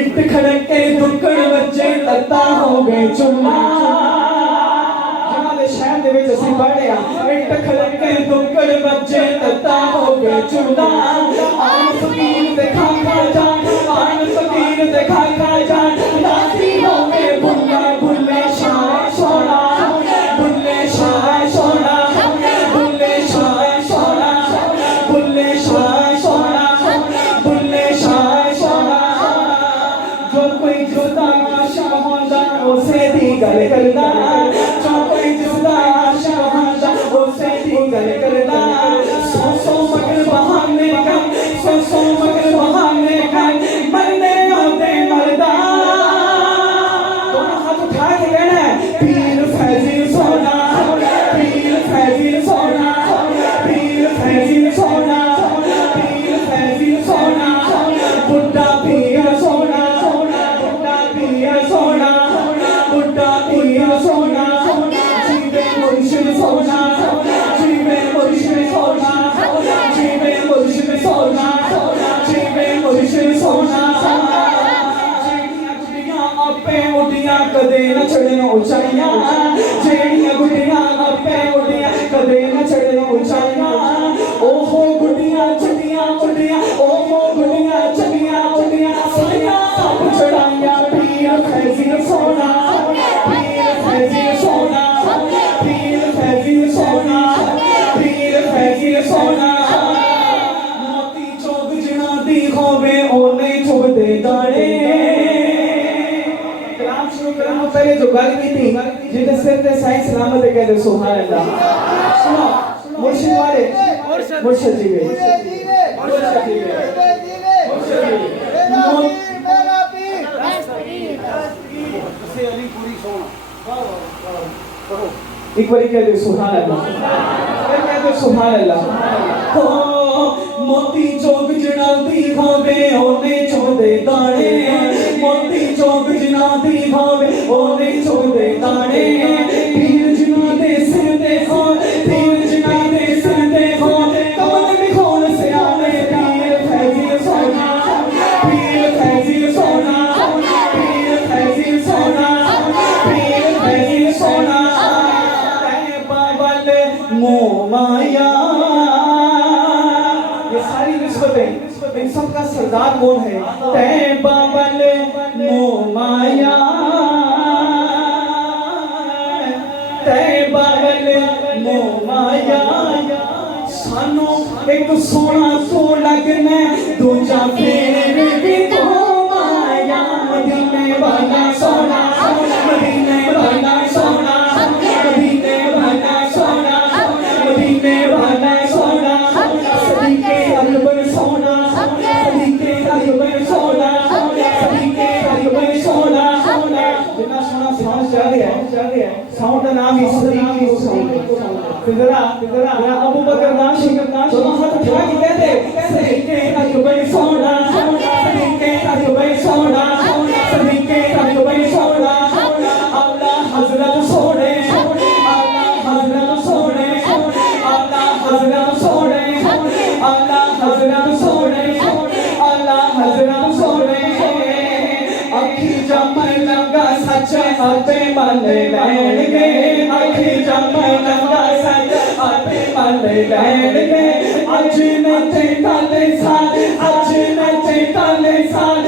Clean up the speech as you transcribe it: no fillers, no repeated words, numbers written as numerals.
it खड़के दुक्कड़ बच्चे लत्ता हो गए चुल्ला जिन्होंने शहर दे विच असीं पढ़े आ इट खड़के दुक्कड़ बच्चे लत्ता हो गए चुल्ला आन फकीर दे खा खा जा आन फकीर दे खा खा जा राती हो गए बुल्ला बुल्ले शाह सोना बुल्ले शाह सोना बुल्ले शाह सोना बुल्ले शाह सोना बुल्ले शाह सोना जो कोई जुदा आशिक होंदा उसे दी गल करदा जो कोई जुदा आशिक होंदा उसे दी गल करदा सौ मगर बहाने का सौ मगर बहाने का मरने होते मरदा दोनों हाथ उठा के कहना है पीर फैज़ी सोना पीर फैज़ी सोना पीर फैज़ी सोना पीर फैज़ी सोना बुड्ढा पीर सोना बुड्ढा पीर सोना बुड्ढा पीर सोना जीवे मुर्शिद सोना जीवे मुर्शिद सोना जीवे मुर्शिद सोना जीवे मुर्शिद सोना आपे उड़ियां कदे न चढ़न ऊंचाइयां जेड़ियां गुड़ियां आपे उड़ियां कदे न चढ़न ऊंचाइयां ओहो गुड़ियां चढ़ियां उड़ियां ओहो गुड़ियां चढ़ियां उड़ियां साया सब चढ़ाइयां पीर फैज़ी सोना पीर फैज़ी सोना पीर फैज़ी सोना पीर फैज़ी सोना मोती चौक जिना दी होवे ओने चुभदे दाने पहले जो गल की थी जिधर सिर ते साईं सलामत कहते सुभान अल्लाह सुनो मुर्शिद वाले मुर्शिद जी वे मुर्शिद जी वे मेरा पीर से अली पूरी सोना करो एक बार कहते सुभान अल्लाह फिर कहते सुभान अल्लाह हो मोती चौक जनादी भावे ओने चोदे दाने मोती चौक जनादी भावे ओने चोदे दाने पीर जिना दे सिर ते हो पीर जिना दे सिर ते हो कमल में खोल से आवे पीर फैज़ी सोना पीर फैज़ी सोना पीर फैज़ी सोना पीर फैज़ी सोना ते बाबल मोह माया इन सबका सरदार कौन है तै बाबल मोह माया तै बाबल मोह माया सानू एक सोना तो लगना दूजा फेर भी तो माया मदीने वाला सोना मदीने वाला सोना मदीने वाला सोना मदीने वाला सोना सदीके अकबर सोना जितना सोना साउंड चल रहा है साउंड का नाम ही सदीकी साउंड फिजरा अबू बकर नाशी दोनों हाथ उठा के कहते सदीके अकबर सोना सदीके अकबर सोना सदीके अकबर सोना अल्लाह हजरत सोने अल्लाह हजरत सोने अल्लाह हजरत सोने अल्लाह हजरत सोने अल्लाह हजरत सोने अखी जमन लगा सच आपे मन लैणगे अखी जमन लगा सच आपे मन लैणगे अज नचे ताले साल अज नचे ताले साल